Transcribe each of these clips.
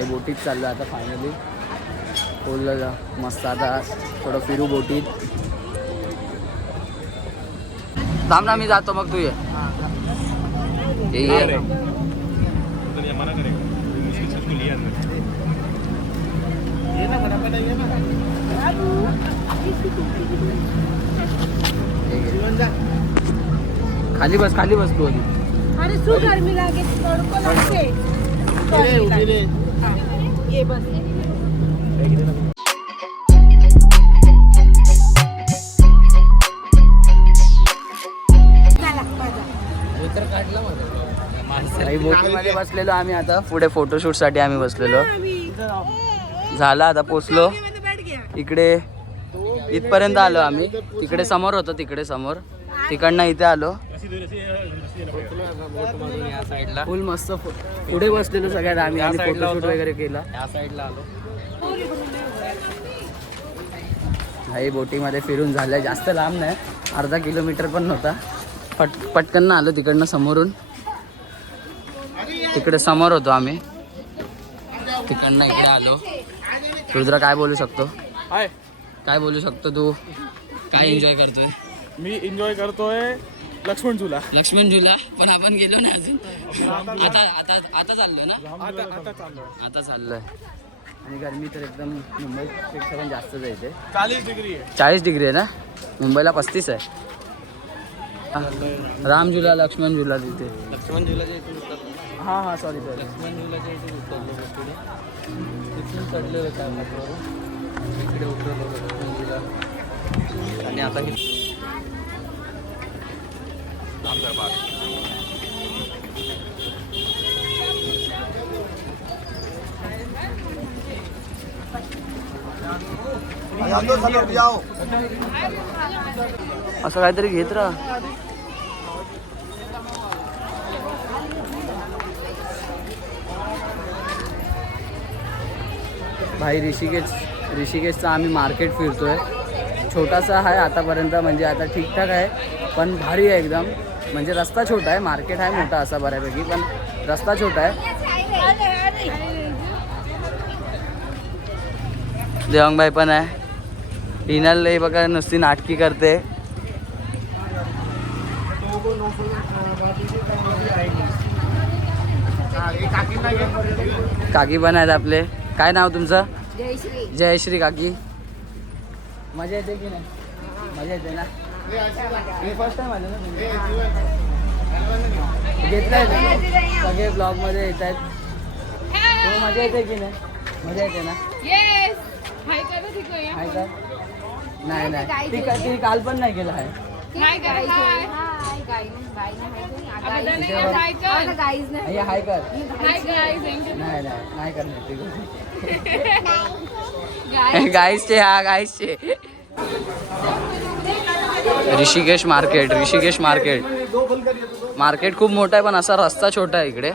आई बोटीत चाललो आता फायनली. बोललं जा मस्त आता थोडं फिरू बोटीत. थांब ना मी जातो मग तू ये. खाली बस तू आधी. अरे सु गर्मी लागे तड़को लगते ये बस बोटीमध्ये बसलेलो आम्ही. आता पुढे फोटोशूट साठी आम्ही बसलेलो. झाला आता पोचलो इकडे. इथपर्यंत आलो आम्ही. तिकडे समोर होतो, तिकडे समोर, तिकडनं इथे आलो. फुल मस्त पुढे बसलेलो सगळ्यात आम्ही आणि फोटोशूट वगैरे केला. या साईडला आलो. भाई बोटीमध्ये फिरून झालं. जास्त लांब नाही, अर्धा किलोमीटर पण नव्हता. पटकन आलो तिकडनं समोरून. तिकडे समोर होतो आम्ही, तिकडनं इकडे आलो. रुद्र काय बोलू शकतो? काय बोलू शकतो तू? काय एन्जॉय करतोय? मी एन्जॉय करतोय लक्ष्मण झुला. पण आपण गेलो ना अजून. आता चाललोय ना. आता चाललोय. आणि गरमी तर एकदम मुंबईपेक्षा पण जास्तच आहे इथे. 40 डिग्री आहे ना. मुंबईला 35 आहे. राम झुला, लक्ष्मण झुला तिथे. लक्ष्मण झुलाच्या इथून हां सॉरी लक्ष्मण झुलाच्या इथून उतरलो. तिथून चढलेलं काय इकडे उतरलो लक्ष्मण झुला. आणि आता ही असं काहीतरी घेत राहा. भाई ऋषिकेशचं आम्ही मार्केट फिरतोय. छोटासा आहे आतापर्यंत, म्हणजे आता ठीकठाक आहे पण भारी आहे एकदम. म्हणजे रस्ता छोटा आहे, मार्केट आहे मोठा असा बऱ्यापैकी, पण रस्ता छोटा आहे. देवांगबाई पण आहे. हिनाल लई बघा नुसती नाटकी करते. काकी पण आहेत आपले. काय नाव तुमचं? जयश्री काकी. मजा येते की नाही? मजा येते ना. मी फर्स्ट टाइम आले ना. घेतलाय सगळे ब्लॉग मध्ये येत आहेत. मजा येते की नाही? मजा येते ना. हाय का? नाही ती काल पण नाही केलं आहे. हाय कर. नाही करणार. गाईसचे ऋषिकेश मार्केट खूप मोठा आहे पण असा रस्ता छोटा आहे इकडे.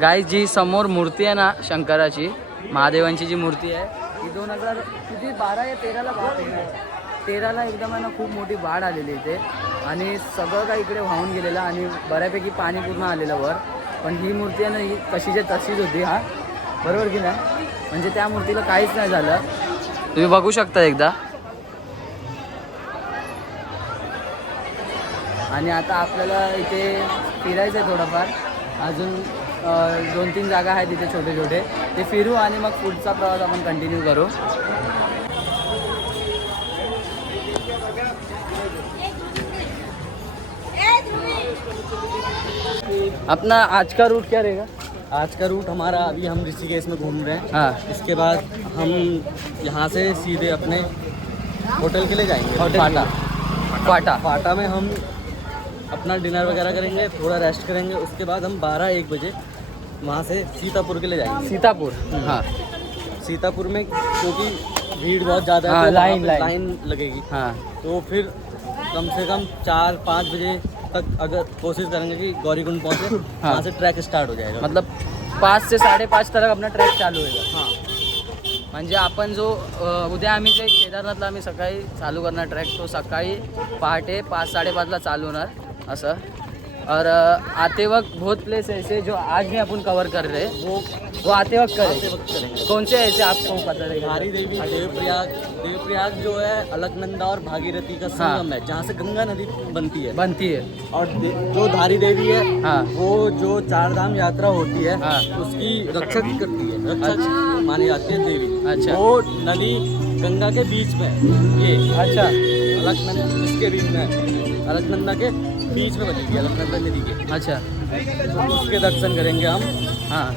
गाईस जी समोर मूर्ती आहे ना शंकराची, महादेवांची जी मूर्ती आहे ही 2012 या 13ला एकदम आहे ना खूप मोठी बाढ आलेली इथे आणि सगळं काही इकडे वाहून गेलेलं आणि बऱ्यापैकी पाणी पूर्ण आलेलं वर. पण ही मूर्ती आहे ना ही कशीच्या तशीच होती. हा बरोबर की नाही? म्हणजे त्या मूर्तीला काहीच नाही झालं. तुम्ही बघू शकता एकदा. आणि आता आपल्याला इथे फिरायचं आहे थोडंफार. अजून 2-3 जागा आहेत तिथे छोटे ते फिरू आणि मग पुढचा प्रवास आपण कंटिन्यू करू. अपना आज का रूट क्या रहेगा? आज का रूट हमारा अभी हम ऋषिकेश में घूम रहे हैं. हाँ. इसके बाद हम यहाँ से सीधे अपने होटल के लिए जाएंगे. फाटा में हम अपना डिनर वगैरह करेंगे, थोड़ा रेस्ट करेंगे. उसके बाद हम 12-1 बजे वहाँ से सीतापुर के लिए जाएंगे। सीतापुर, हाँ सीतापुर में क्योंकि भीड़ बहुत ज़्यादा है, हाँ, तो लाइन वहाँ पे लाइन लगेगी। हाँ तो फिर कम से कम 4-5 बजे तक अगर कोशिश करेंगे कि गौरीकुंड पहुँचे, वहाँ से ट्रैक स्टार्ट हो जाएगा। मतलब 5 से 5:30 तक अपना ट्रॅक चालू होईल। हाँ म्हणजे आपण जो उद्या आम्ही जे केदारनाथला आम्ही सकाळी चालू करणार ट्रॅक, तो सकाळी पहाटे 5-5:30ला चालू होणार असं। और आते वक्त बहुत प्लेस ऐसे जो आज भी अपन कवर कर रहे हैं, वो आते वक्त करेंगे। कौन से ऐसे आपको पता रहेगा? धारी देवी, देवप्रयाग जो है अलकनंदा और भागीरथी का संगम है, जहाँ से गंगा नदी बनती है। और जो धारी देवी है, हाँ वो जो 4 धाम यात्रा होती है, हाँ। उसकी रक्षक करती है, रक्षक मानी जाती है देवी। अच्छा। वो नदी गंगा के बीच में है, ये अच्छा अलकनंदा इसके बीच में है, अलकनंदा के बीच में बनेगी, अलकनंदा नदी के। अच्छा तो उसके दर्शन करेंगे हम। हाँ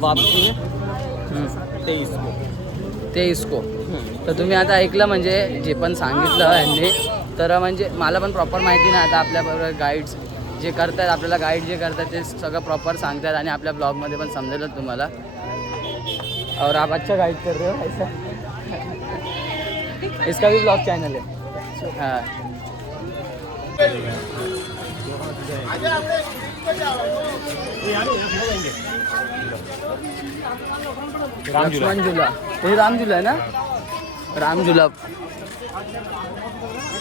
वापसी में 23 को। तर तुम्ही आता ऐकलं म्हणजे जे पण सांगितलं यांनी, तर म्हणजे मला पण प्रॉपर माहिती नाही। आता आपल्याबरोबर गाईड्स जे करतात, आपल्याला गाईड जे करतात ते सगळं प्रॉपर सांगतात आणि आपल्या ब्लॉगमध्ये पण समजेलच तुम्हाला। और आप अच्छा गाइड कर रहे हो ऐसा। इसका भी ब्लॉग चैनल है। हाँ लक्ष्मण झूला, हे राम झूला आहे ना? राम झूला,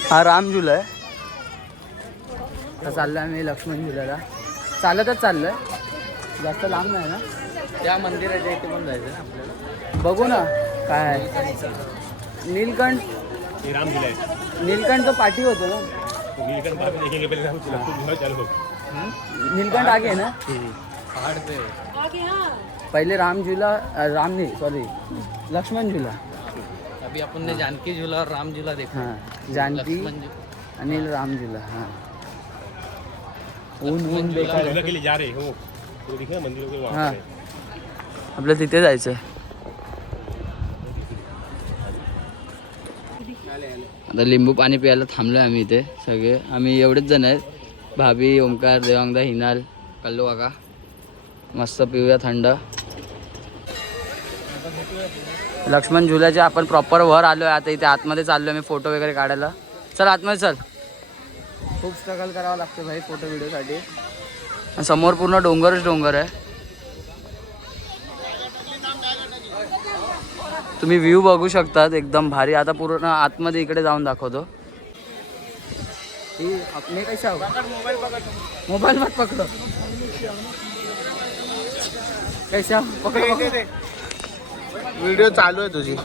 हा राम झूला आहे। आता चाललो आम्ही लक्ष्मण झुल्याला, चालतच चाललोय, जास्त लांब नाही ना। त्या मंदिराच्या इथे पण जायचं ना आपल्याला। बघू ना काय आहे। नीलकंठ, नीलकंठ तो पाठी होतो ना। नीलकंठ आगे है ना पहाड़ पे पहले राम झूला, राम नहीं सॉरी लक्ष्मण झूला। अभी अपन ने जानकी झूला और राम झूला देखा। हाँ जानकी लक्ष्मण झूला। अनिल राम झूला। हाँ ऊन बेकार आहे। के लिए जा रहे हो तो दिखे मंदिरों के वहाँ हाँ पर है। आपल्याला तिथे जायचं आहे। आता लिंबू पाणी प्यायला थांबलो आम्ही इथे सगळे। आम्ही एवढेच जण आहेत, भाभी, ओमकार, देवांगदा, हिनाल, कल्लू काका। मस्त पिऊया थंड। लक्ष्मण झुल्याच्या आपण प्रॉपर वर आलो आहे। आता इथे आतमध्ये चाललो आहे मी फोटो वगैरे काढायला। चल आतमध्ये चल। खूप स्ट्रगल करावं लागतं भाई फोटो व्हिडिओसाठी। समोर पूर्ण डोंगरच डोंगर आहे। तुम्ही व्ह्यू बघू शकतात, एकदम भारी। आता पूर्ण आतमध्ये इकडे जाऊन दाखवतो। अपने कैसा हो? मोबाईल मत पकडो। कैसा पकडो? व्हिडिओ चालू आहे तुझी,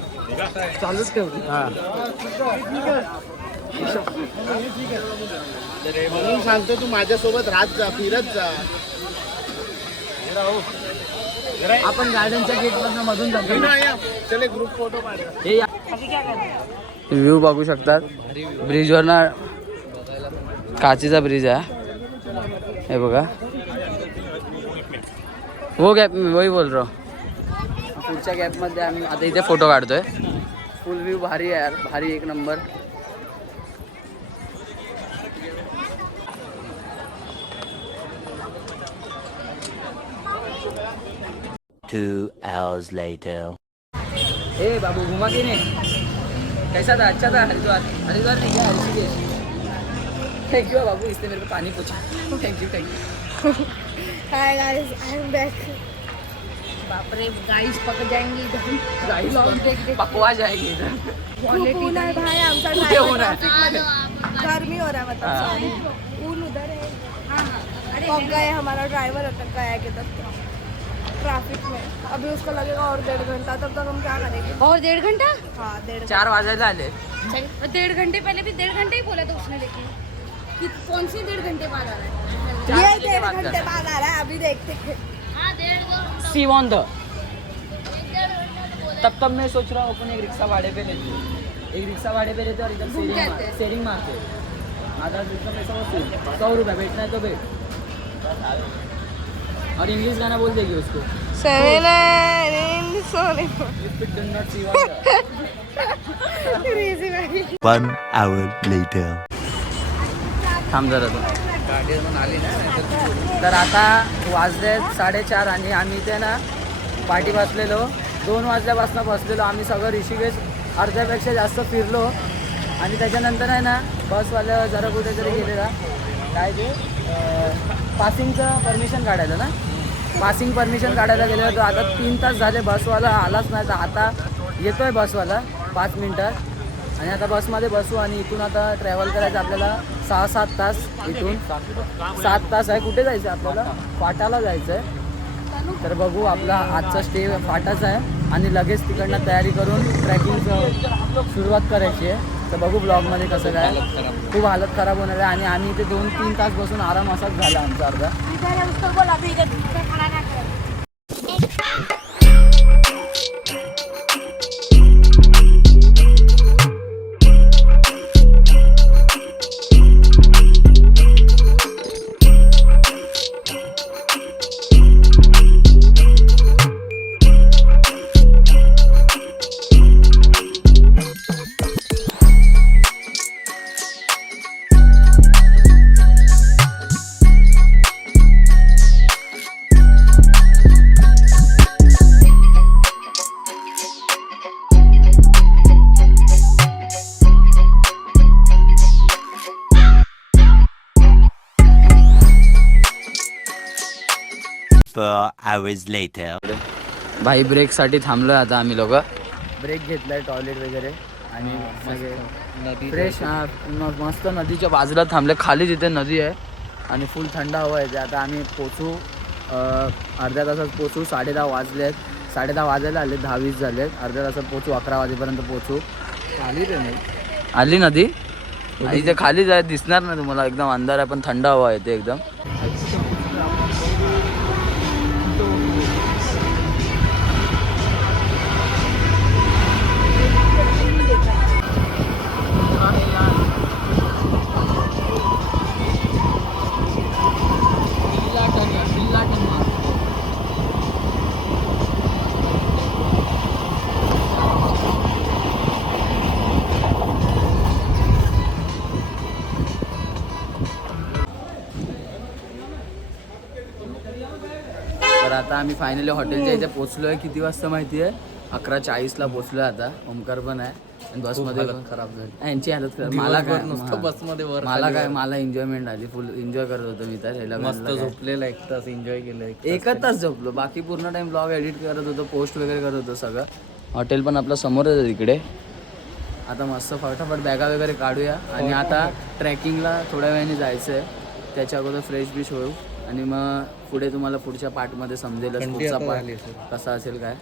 चालूच ठेवली। म्हणून सांगतो तू माझ्यासोबत राहत जा, फिरत जा। आपण गार्डनच्या गेटमधून मधून जातो। चले ग्रुप फोटो काढ। व्ह्यू बघू शकतात ब्रिजवर ना, काचेचा ब्रिज आहे हे बघा। वो गॅप वही बोल रहा हूँ। पुढच्या गॅपमध्ये आम्ही आता इथे फोटो काढतोय। फुल व्ह्यू भारी आहे यार, भारी एक नंबर। Two hours later. ए बाबू घुमा के नहीं, कैसा था? अच्छा था हरिद्वार? हरिद्वार नहीं क्या, ऋषिकेश। थैंक यू बाबू, इसने मेरे को पानी पूछा। Thank you. Hi guys, I am back. बाप रे गाइस पक जाएंगी इधर, पकवा जाएगी इधर। खूप ऊन आहे भाई, आमचा कुठे ड्रायव्हर ऊन आहे? ट्रॅफिकमध्ये गर्मी हो रहा है मतलब sorry। ऊन उधर है। अरे पक गए, हमारा ड्राइवर अटक गया है किधर ट्रैफिक में। अभी उसको लगेगा और 1.5 घंटा, तब तक हम क्या करेंगे? और 1.5 घंटा? हाँ 1.5 4 वाजायला आले। 1.5 घंटे पहले भी 1.5 घंटे ही बोला था उसने, लेकिन कि कौन सी 1.5 घंटे बाद आ रहा है? ये 1.5 घंटे बाद आ रहा है, अभी देखते हैं। हाँ 1.5 सी ऑन द। तब मैं सोच रहा हूँ अपन एक रिक्शा भाड़े पे लेते, एक रिक्शा भाड़े पे लेते और इधर शेयरिंग मारते। आधा रिक्शा पैसा वसूल, 100 रुपये। बैठना है तो बैठ, और इंग्लिश गाना बोल देगी उसको। 7 sorry। One hour later. थांब जरा तो गाडी अजून आली नाही. तर आता वाजले 4:30 आणि आम्ही इथे ना पाठी बसलेलो 2 वाजल्यापासून बसलेलो आम्ही सगळं ऋषिकेश अर्ध्यापेक्षा जास्त फिरलो आणि त्याच्यानंतर आहे ना बसवाल्या जरा कुठेतरी गेलेला काय ते पासिंगचं परमिशन काढायला ना पासिंग परमिशन काढायला गेलेलो होतो. आता 3 तास झाले बसवाला आलाच नाही तर आता येतोय बसवाला 5 मिनटात आणि आता बसमध्ये बसू आणि इथून आता ट्रॅव्हल करायचं आपल्याला 6-7 तास इथून 7 तास आहे. कुठे जायचं आपल्याला फाटाला जायचं आहे. तर बघू आपला आजचा स्टे फाटाच आहे आणि लगेच तिकडनं तयारी करून ट्रॅकिंगचं सुरुवात करायची आहे. तर बघू ब्लॉगमध्ये कसं काय खूप हालत खराब होणार आहे आणि आम्ही इथे 2-3 तास बसून आराम असाच झाला आमचा अर्धा. Hours later. भाई ब्रेकसाठी थांबलो आता आम्ही लोक. ब्रेक घेतलाय टॉयलेट वगैरे आणि सगळे नदी फ्रेश मस्त नदीच्या बाजूला थांबले. खाली तिथे नदी आहे आणि फुल थंड हवा आहे. आता आम्ही पोचू अर्ध्या तासात पोचू. 10:30 वाजले आहेत. 10:30 वाजायला आले 10-20 झाले आहेत. अर्ध्या तासात पोचू 11 वाजेपर्यंत पोचू. आली रे नाही आली नदी इथे खाली जाय दिसणार नाही तुम्हाला एकदम अंधार आहे पण थंड हवा येते एकदम. तर आता आम्ही फायनली हॉटेलच्या इथे पोचलो आहे. किती वाजता माहिती आहे 11:40ला पोचलो आहे. आता ओमकार पण आहे आणि बसमध्ये खराब झाली यांची हालत खराब. मला काय नुसतं बसमध्ये वर मला काय मला एन्जॉयमेंट आली फुल एन्जॉय करत होतो मी तर ह्याला मस्त झोपलेला 1 तास एन्जॉय केलं. 1 तास झोपलो बाकी पूर्ण टाइम ब्लॉग एडिट करत होतो पोस्ट वगैरे करत होतो सगळं. हॉटेल पण आपलं समोरच आहे तिकडे. आता मस्त फटाफट बॅगा वगैरे काढूया आणि आता ट्रॅकिंगला थोड्या वेळाने जायचं आहे. त्याच्या अगोदर फ्रेश बिश होऊ आणि मग पुढे तुम्हाला पुढच्या पार्टमध्ये समजेलच पुढचा पार्ट कसा असेल काय.